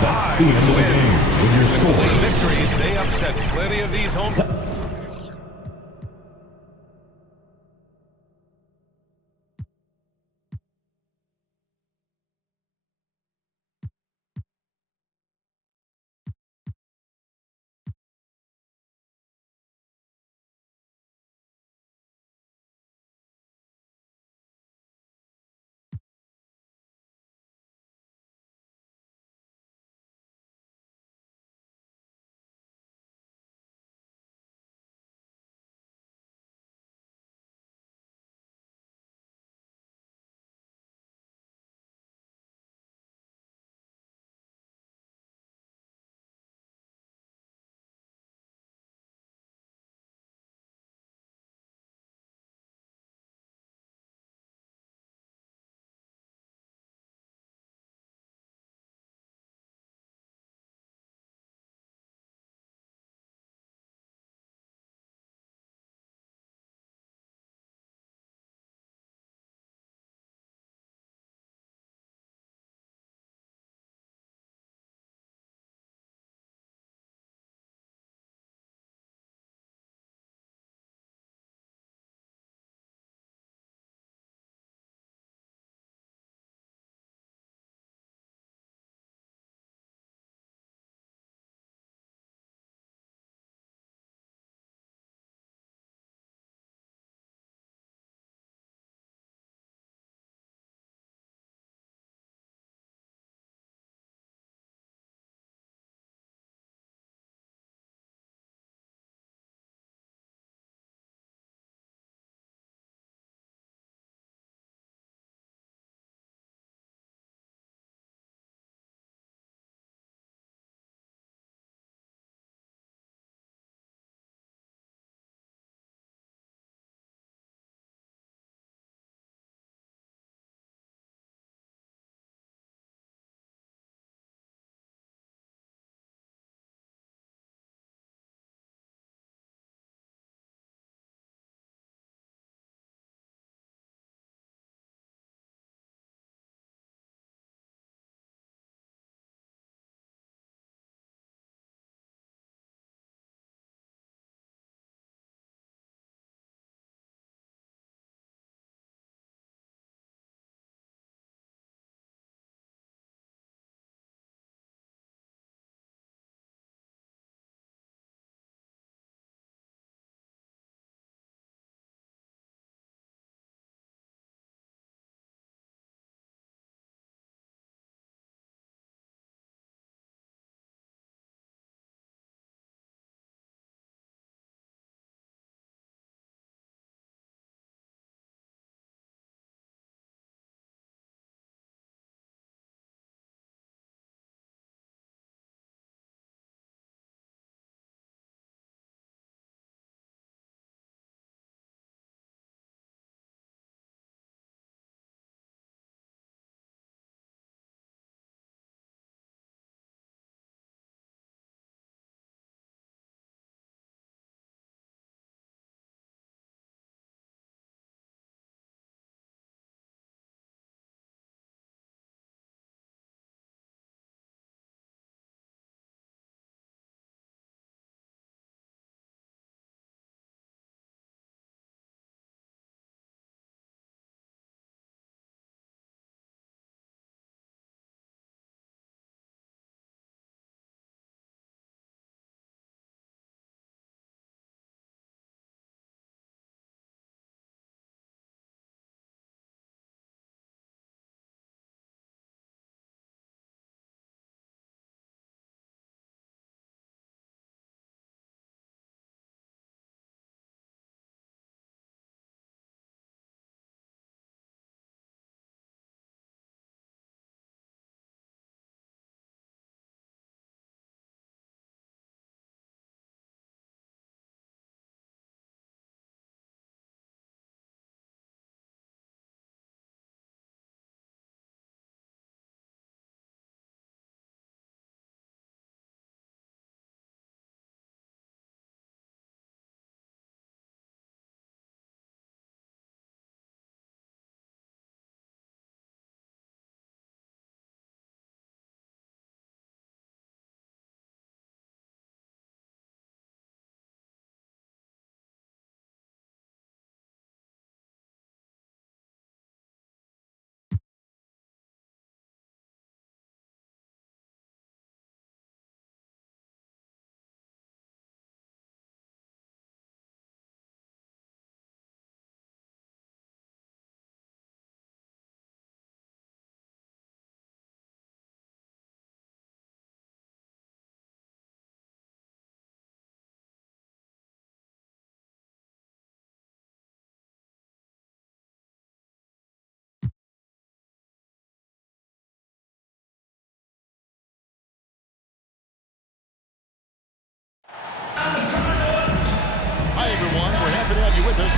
That's the end of the game. With your score. Victory, they upset plenty of these home...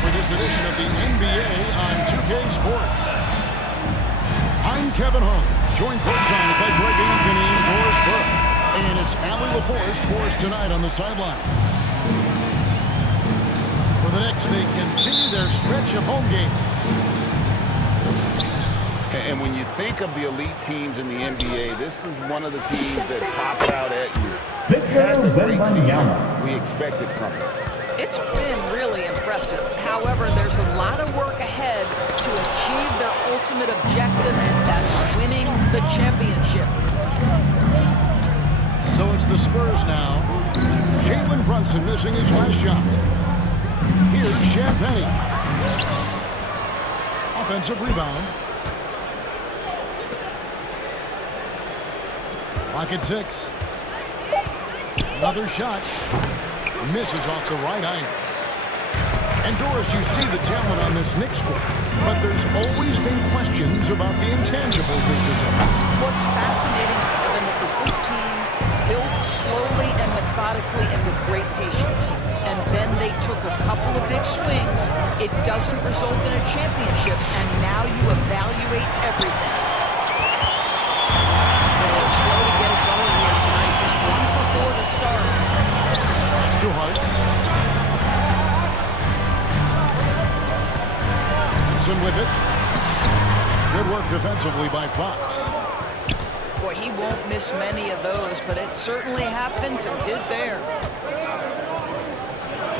for this edition of the NBA on 2K Sports. I'm Kevin Hung, joined courtside by Greg Anthony and Doris Burke. And it's Allie LaForce for us tonight on the sideline. For the Knicks, they continue their stretch of home games. And when you think of the elite teams in the NBA, this is one of the teams that pops out at you. Had the great season we expected from it. It's been really impressive. However, there's a lot of work ahead to achieve their ultimate objective, and that's winning the championship. So it's the Spurs now. Jalen Brunson missing his last shot. Here's Champagnie. Offensive rebound. Clock at 6. Another shot. Misses off the right iron. And Doris, you see the talent on this Knicks squad, but there's always been questions about the intangibles they possess. What's fascinating, Kevin, is this team built slowly and methodically and with great patience. And then they took a couple of big swings. It doesn't result in a championship, and now you evaluate everything. They're slow to get it going here tonight. Just 1 for 4 to start. That's too hard. With it. Good work defensively by Fox. Boy, he won't miss many of those, but it certainly happens and did there.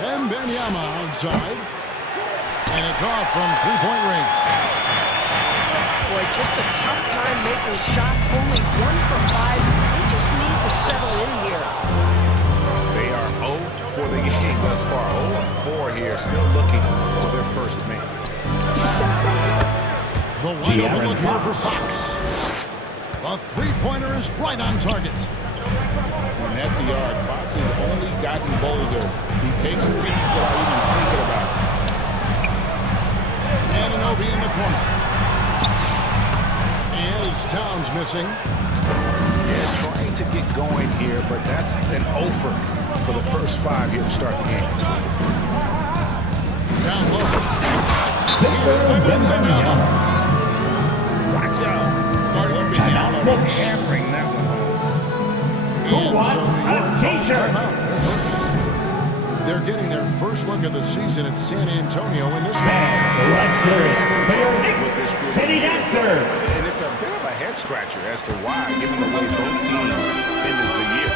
And Wembanyama outside. And it's off from three-point range. Boy, just a tough time making shots. Only 1 for 5. They just need to settle in here. They are 0 for the game thus far. 0 for 4 here, still looking for their first make. The wide open look here for Fox. The three-pointer is right on target. And at the arc, Fox has only gotten bolder. He takes threes without even thinking about it. Anunoby in the corner. And it's Towns missing. Yeah, trying to get going here, but that's an offer for the first 5 here to start the game. Down low. Watch out. Wembanyama hammering that one home. Who wants a t-shirt? They're getting their first look of the season at San Antonio in this one. Let's hear it for your Knicks City Dancer. And it's a bit of a head-scratcher as to why, given the way both teams ended the year.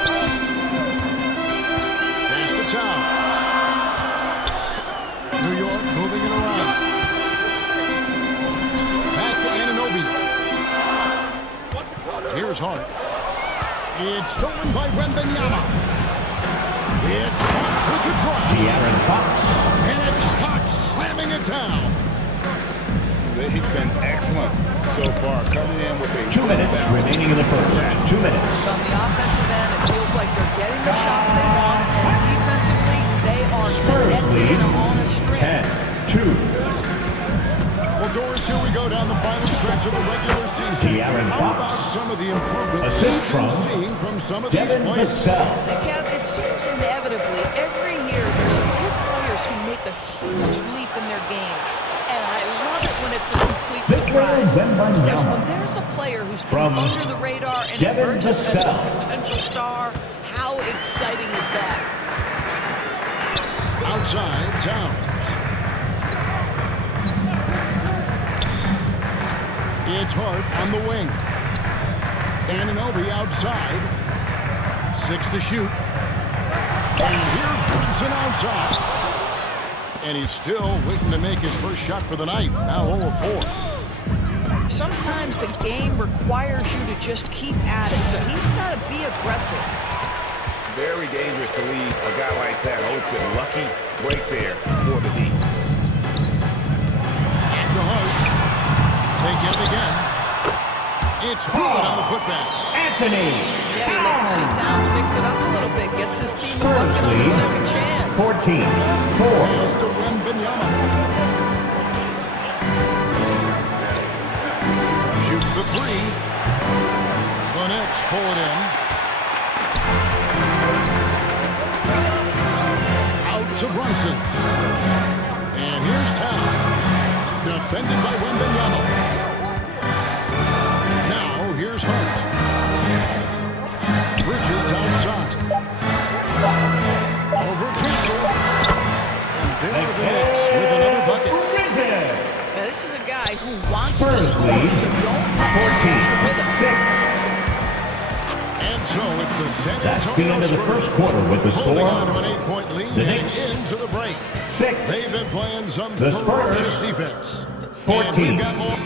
Pass to Towns. New York moving it around. Back to Anunoby. Here's Hart. It's stolen by Wembanyama. It's Fox with the drive. De'Aaron Fox. And it's Fox slamming it down. They've been excellent so far, coming in with a 2 minutes remaining in the first. 2 minutes. On the offensive end, it feels like they're getting the shots they want, and defensively, they are Spurs lead on a string. 10-2. Well, Doris, here we go down the final stretch of the regular season. De'Aaron How about Fox. some of the improvements Assist we've been from seeing from some of these Devin players? Vassell. Kev, it seems inevitably every year there's a few players who make a huge leap in their games, and I love it when it's a complete surprise. Because when there's a player who's been under the radar and Devin emerges as a Vassell. potential star, how exciting is that? Outside, Towns. It's Hart on the wing. Anunoby outside. 6 to shoot. And here's Brunson outside. And he's still waiting to make his first shot for the night. Now 0 of 4. Sometimes the game requires you to just keep at it, so he's got to be aggressive. Very dangerous to leave a guy like that open. Lucky break there for the D. Back to Hart. They get it again. It's good on the putback. Anthony Yeah, you like to see Towns mix it up a little bit. Gets his team a Spurs bucket on the lead second chance. 14-4. Pass to Wembanyama. Shoots the three. The Knicks pull it in. Out to Brunson. And here's Towns. Defended by Wembanyama. Now here's Hart. Bridges outside. Over Cancel. And there are the Knicks with another bucket. Now, this is a guy who wants Spurs to score, lead so don't interrupt your rhythm. 14-6. And so it's the San That's the Antonio end of the Spurs first quarter with the holding score. on to an 8-point lead The heading Knicks. into the break. 6. They've been playing some The ferocious Spurs. defense. 14. And we've got more.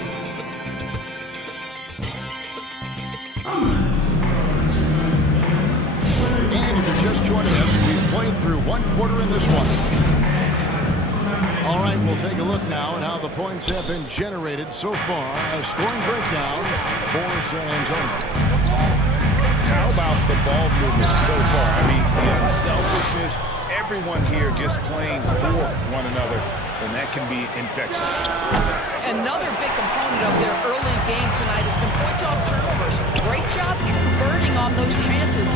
And if you're just joining us, we've played through one quarter in this one. All right, we'll take a look now at how the points have been generated so far. A scoring breakdown for San Antonio. How about the ball movement so far? I mean, the unselfishness, everyone here just playing for one another, and that can be infectious. Another big component of their early game tonight has been points off turnovers. Great job converting on those chances.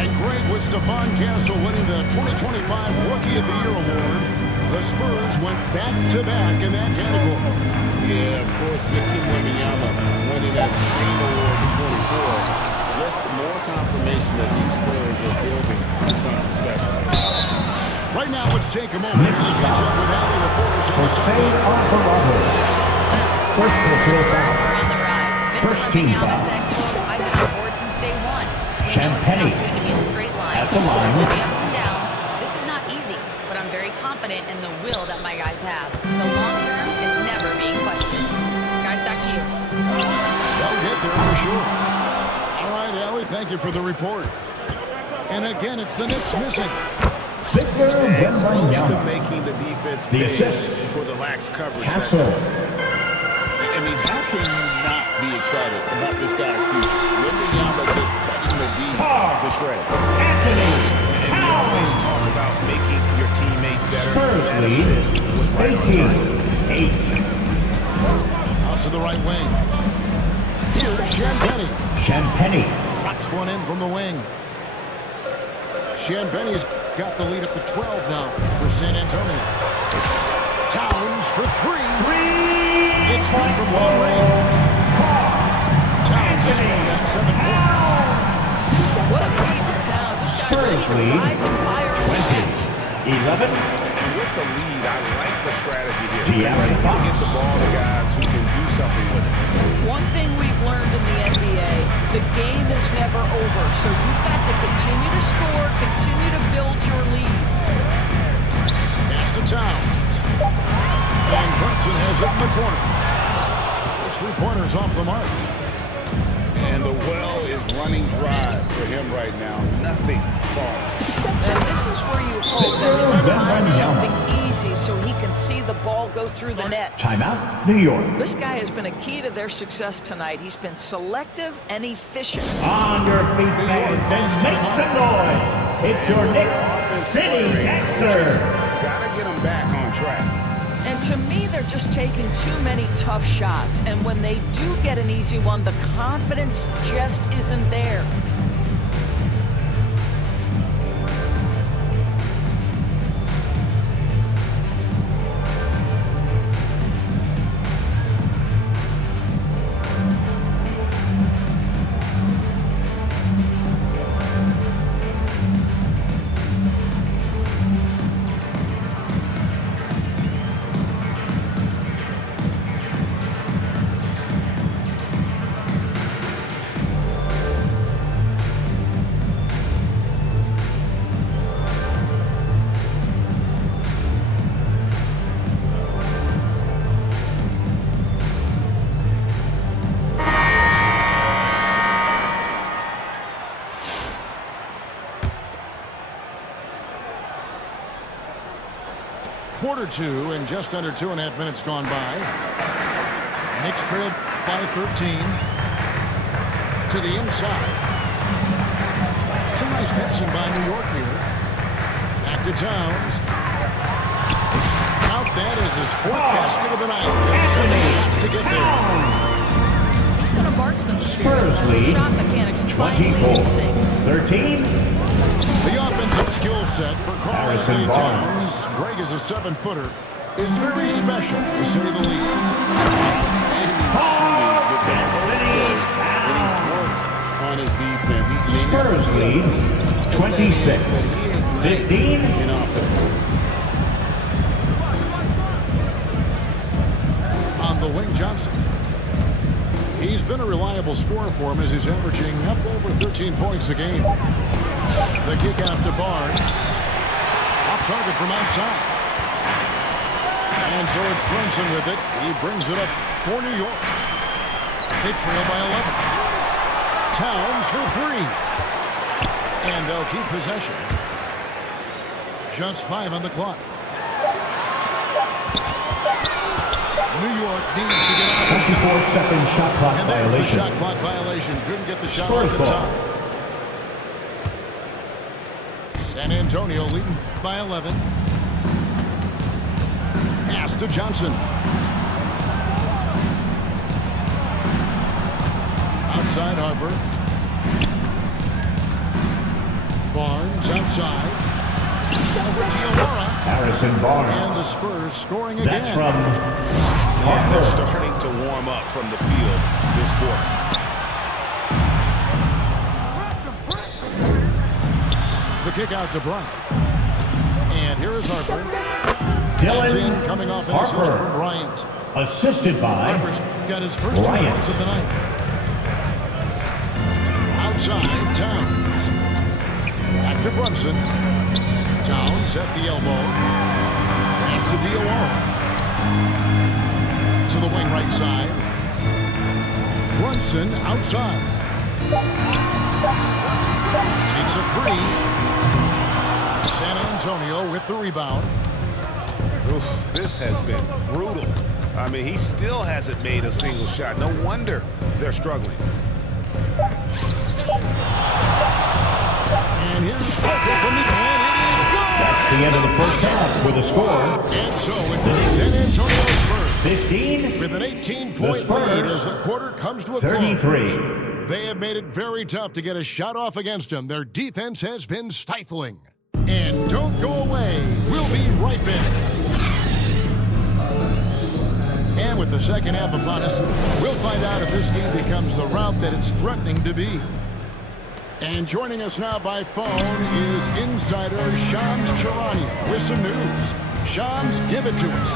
And great with Stephon Castle winning the 2025 Rookie of the Year award. The Spurs went back-to-back in that category. Yeah, of course, Victor Wembanyama winning that same award in 24. Just more confirmation that these Spurs are building something special. Right now, let's take a moment to catch up with Allie LaForce on the Jose sideline. Alvarado. First personal Spurs foul. are on the rise. Victor First team Wembanyama foul. said, quote, "I've been on board since day one. We Champagny know it's not going to be a straight line. at the line. There will be ups and downs. This is not easy, but I'm very confident in the will that my guys have. The long term is never being questioned." Guys, back to you. They'll get there for sure. All right, Allie, thank you for the report. And again, it's the Knicks missing. Victor Close to Wembanyama. making the defense The pay assist. for the lax coverage. that Castle. time. I mean, how can you not be excited about this guy's future? Wembanyama just cutting the D to shred. Anthony And we always talk about making your teammate better. Spurs That lead assist was right on target. 18-8. Out to the right wing. Here's Champagny. Champagny. Drops one in from the wing. Champagny's got the lead up to 12 now for San Antonio. Towns for three. It's good from long range. Towns has scored that 7 points. What a feed to Towns. This guy's ready Spurs to lead rise and fire. 20-11. And with the lead, I like the strategy here. De'Aaron Continue to Fox. get the ball to guys who can do something with it. One thing we've learned in the NBA, the game is never over. So you've got to continue to score, continue to build your lead. Pass to Towns. And Brunson has it in the corner. Those 3-pointers off the mark. And the well is running dry for him right now. Nothing falls. And this is where you hope that he finds something easy so he can see the ball go through the net. Timeout, New York. This guy has been a key to their success tonight. He's been selective and efficient. On your feet, fans, and make some noise. It's your Knicks City Dancer. Gotta get him back on track. And to me, they're just taking too many tough shots. And when they do get an easy one, the confidence just isn't there. Quarter two, and just under 2.5 minutes gone by. Knicks trailed by 13. To the inside. Some nice passing by New York here. Back to Towns. Out that is his 4th basket of the night. Just 7 shots to get there. He's been a marksman this year. Spurs And the lead shot mechanics finally in sync. 24-13. The offense offensive skill set for Karl Harrison Anthony Barnes. Towns. Greg is a 7-footer. Is very special, to say the least. Outstanding shooting with that post and he's worked on his defense. He Spurs lead 26-15. in offense. On the wing, Johnson. He's been a reliable scorer for him as he's averaging up over 13 points a game. The kick out to Barnes. Off target from outside. And so it's Brunson with it. He brings it up for New York. They trail by 11. Towns for 3. And they'll keep possession. Just 5 on the clock. New York needs to get out of the 24-second shot clock and there's the violation. shot clock violation. Couldn't get the shot Spurs off the ball. top. San Antonio leading by 11. Pass to Johnson. Outside Harper. Barnes outside. Over Diawara. Harrison And the Barnes. Spurs scoring That's again. from And they're Harper. starting to warm up from the field this quarter. The kick out to Bryant. And here is Harper. That's in, Dylan coming off an assist from Harper. Bryant. Assisted by Harper's got his first 2 Bryant. points of the night. Outside, Towns. Back to Brunson. Towns at the elbow. Pass to Diawara. To the wing right side. Brunson outside. Takes a 3. San Antonio with the rebound. Oof, this has been brutal. I mean, he still hasn't made a single shot. No wonder they're struggling. And here's Harper from the end. It is good. That's the end of the first half with a score And so it's the San Antonio Spurs 15 with an 18-point The Spurs, lead as the quarter comes to a close. 33. They have made it very tough to get a shot off against them. Their defense has been stifling. And don't go away. We'll be right back. And with the second half upon us, we'll find out if this game becomes the route that it's threatening to be. And joining us now by phone is insider Shams Charania with some news. Shams, give it to us.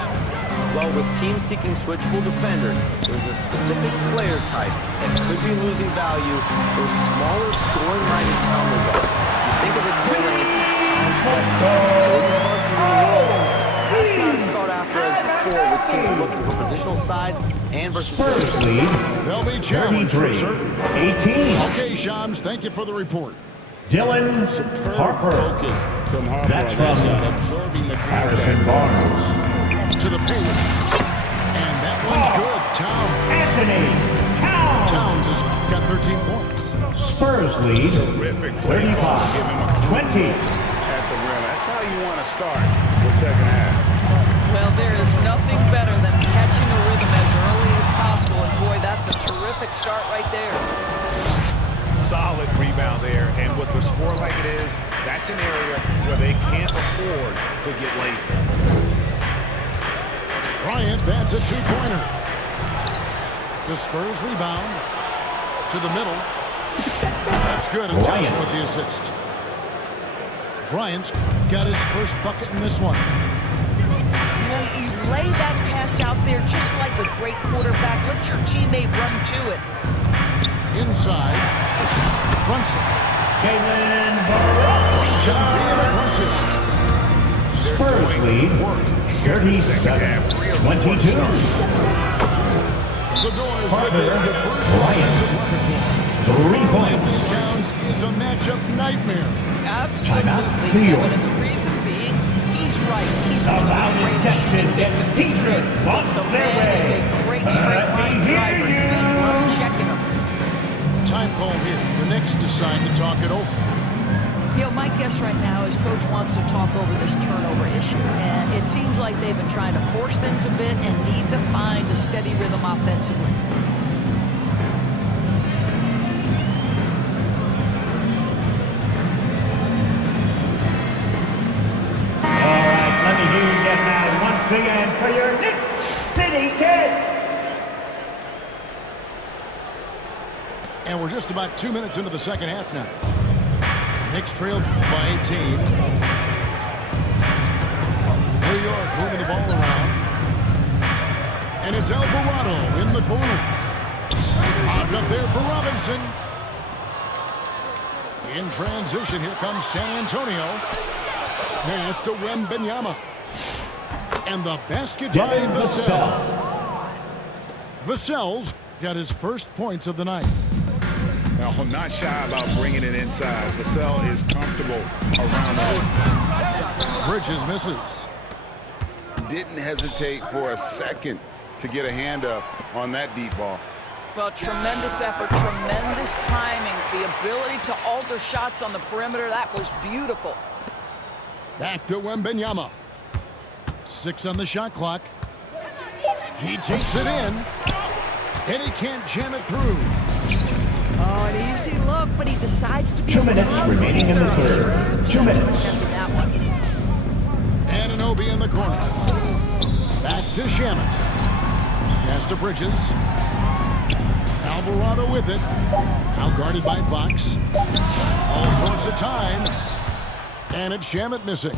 Well, with teams seeking switchable defenders, there's a specific player type that could be losing value. Those smaller scoring-minded counter guards. You think of it that's not as sought after as before with teams looking for positional size and Spurs versatility. lead They'll be challenged for 33 certain. 18. Okay, Shams, thank you for the report. Dylan Superb Harper. focus from Harper That's on that from shot, absorbing the Harrison contact. Barnes. To the paint. And that one's good. Anthony Towns. Towns has got 13 points. Spurs lead Terrific play. 35 Give him a clean 20. at the rim. That's how you want to start the second half. Well, there is nothing better than catching a rhythm as early as possible. And boy, that's a terrific start right there. Solid rebound there. And with the score like it is, that's an area where they can't afford to get lazy. Bryant, that's a 2-pointer. The Spurs rebound to the middle. That's good. And Johnson Bryant. with the assist. Bryant got his first bucket in this one. When you lay that pass out there just like a great quarterback, let your teammate run to it. Inside. Brunson. Jalen Burrow. Spurs lead 37-22. Zador's with Harper. his diverse Bryant. offensive repertoire. 3 points. Towns is a matchup nightmare. Absolutely, New York. Kevin. And the reason being, he's right. He's one of the About greatest tested shooting gets bigs in history. Dietrich wants The their man is way. a great straight-line Let me hear driver. you. Good work checking him. Time call here. The Knicks decide to talk it over. You know, my guess right now is Coach wants to talk over this turnover issue. And it seems like they've been trying to force things a bit and need to find a steady rhythm offensively. And we're just about 2 minutes into the second half now. Knicks trailed by 18. New York moving the ball around. And it's Alvarado in the corner. Lobbed up there for Robinson. In transition, here comes San Antonio. Pass to Wembanyama. And the basket by Devin Vassell. Vassell. Vassell's got his first points of the night. Now, not shy about bringing it inside. Vassell is comfortable around the hoop. Bridges misses. Didn't hesitate for a second to get a hand up on that deep ball. Well, tremendous effort, tremendous timing. The ability to alter shots on the perimeter, that was beautiful. Back to Wembanyama. 6 on the shot clock. He takes it in. And he can't jam it through. Oh, an easy look, but he decides to be 2 minutes remaining in the third. 2 minutes. That one. Anunoby in the corner. Back to Shamet. Pass to Bridges. Alvarado with it. Now guarded by Fox. All sorts of time. And it's Shamet missing.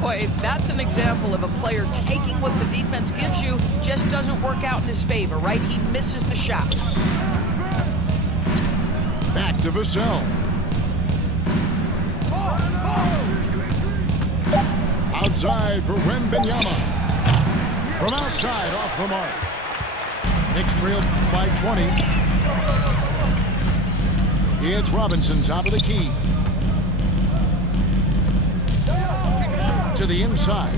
Boy, that's an example of a player taking what the defense gives you, just doesn't work out in his favor, right? He misses the shot. Back to Vassell. Outside for Wembanyama. From outside, off the mark. Knicks trailed by 20. It's Robinson, top of the key. To the inside.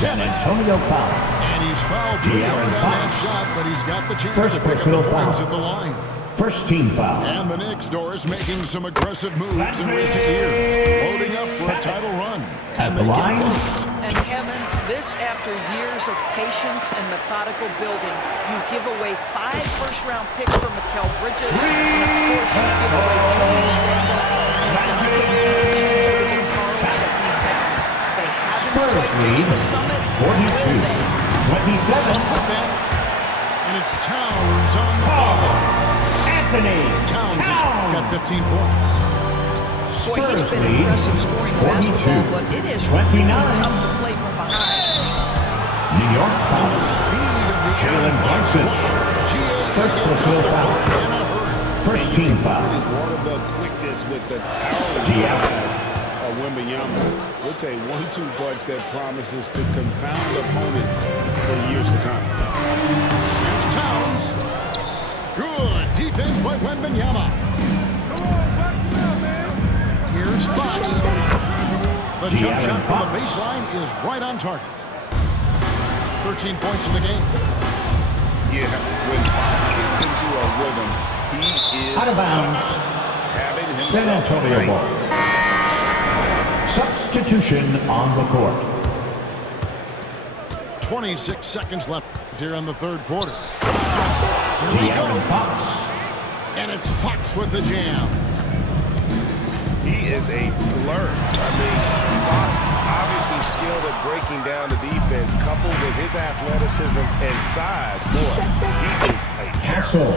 San Antonio foul. And he's fouled pretty hard on that shot, but he's got the chance First to pick up personal the points foul. at the line. First team foul. And the Knicks, Doris, making some aggressive moves in recent years. Loading up for a title run. At the line. And Hammond, this after years of patience and methodical building, you give away 5 first-round picks for Mikal Bridges, and of course you give away Julius Randle and Dante DiVincenzo to get Karl Anthony Towns. They haven't Spurs quite lead reached the summit. Will they? 42-27. Putback. And it's Towns on the ball. Anthony Towns has got 15 points. Boy, he's Spurs been lead impressive scoring basketball, but it is really 29. tough to play from behind. New York foul. Speed of the Jalen Brunson. First personal foul. First team It foul. is water quickness with the towering Yeah. size of Wembanyama. It's a 1-2 punch that promises to confound opponents for years to come. Here's Towns. Good defense by Wembanyama. Here's Fox. The jump De'Aaron shot from the Fox. baseline is right on target. 13 points in the game. Yeah, when Fox gets into a rhythm, he is Out of bounds. habit San himself. Antonio ball. Substitution on the court. 26 seconds left here in the third quarter. Here we De'Aaron go. Fox. And it's Fox with the jam. He is a blur. I mean, Fox obviously skilled at breaking down the defense, coupled with his athleticism and size. Boy, he is a terror. Castle.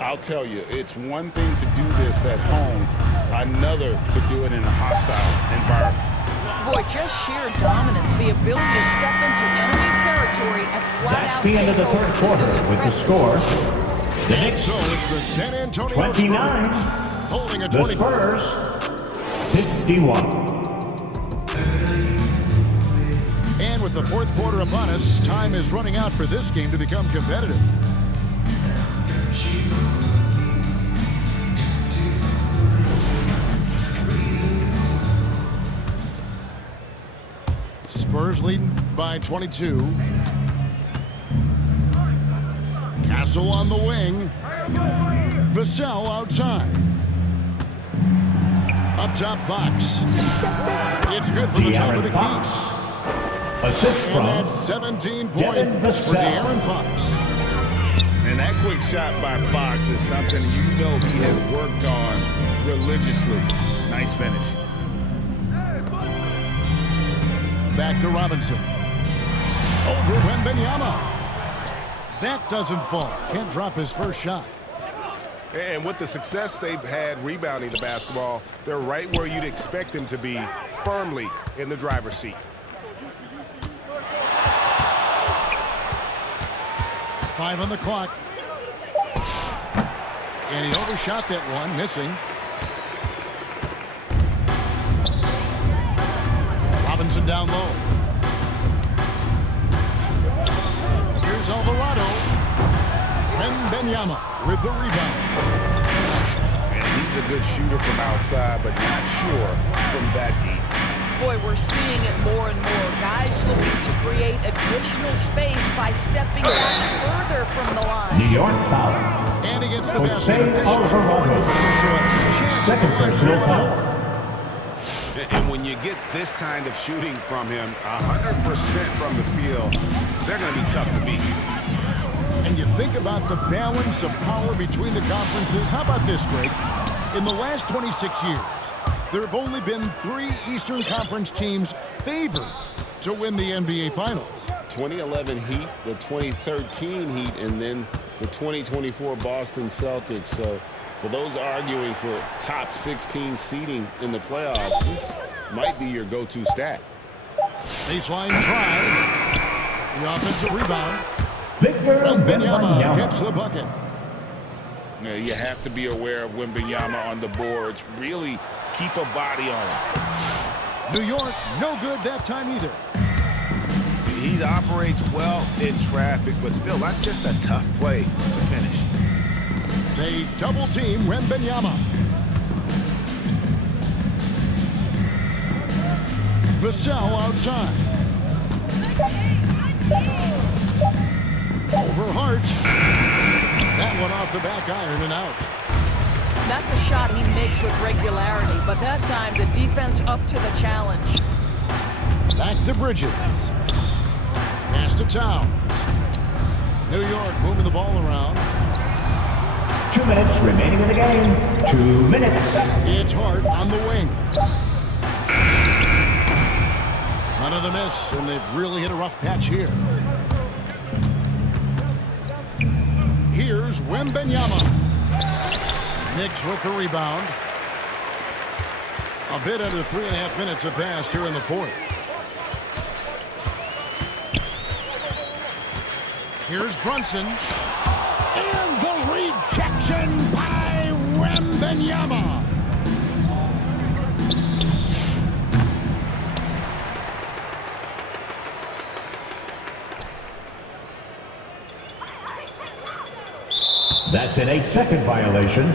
I'll tell you, it's one thing to do this at home, another to do it in a hostile environment. Boy, just sheer dominance, the ability to step into enemy territory and flat That's out the end of the take third over. This quarter is with the impressive. score. The Knicks So it's the San Antonio 29. Spurs holding a The 20. Spurs 51. And with the fourth quarter upon us, time is running out for this game to become competitive. Spurs leading by 22. Castle on the wing. Vassell outside. Up top, Fox. It's good for the top of the De'Aaron key. Fox. Assist And from that's 17 Devin points for Vassell. De'Aaron Fox. And that quick shot by Fox is something you know he has worked on religiously. Nice finish. Back to Robinson. Over Wembanyama. That doesn't fall. Can't drop his first shot. And with the success they've had rebounding the basketball, they're right where you'd expect them to be, firmly in the driver's seat. Five on the clock. And he overshot that one, missing. Robinson down low. Here's Alvarado. Wembanyama with the rebound. And he's a good shooter from outside, but not sure from that deep. Boy, we're seeing it more and more. Guys looking to create additional space by stepping back further from the line. New York foul. And against the Jose basket. Alvarado. Second personal foul. And when you get this kind of shooting from him, 100% from the field, they're going to be tough to beat. And you think about the balance of power between the conferences. How about this, Greg? In the last 26 years, there have only been 3 Eastern Conference teams favored to win the NBA Finals. 2011 Heat, the 2013 Heat, and then the 2024 Boston Celtics. So for those arguing for top 16 seeding in the playoffs, this might be your go-to stat. Baseline try. The offensive rebound. Victor Wembanyama Wembanyama. gets the bucket. Now, you have to be aware of Wembanyama on the boards. Really keep a body on him. New York, no good that time either. He operates well in traffic, but still, that's just a tough play to finish. They double team Wembanyama. Vassell outside. Over Hart. That one off the back iron and out. That's a shot he makes with regularity, but that time the defense up to the challenge. Back to Bridges. Pass to Towns. New York moving the ball around. 2 minutes remaining in the game. 2 minutes. It's Hart on the wing. Another miss, and they've really hit a rough patch here. Here's Wembanyama. Knicks with the rebound. A bit under 3.5 minutes have passed here in the fourth. Here's Brunson. And the rejection by Wembanyama. That's an 8-second violation.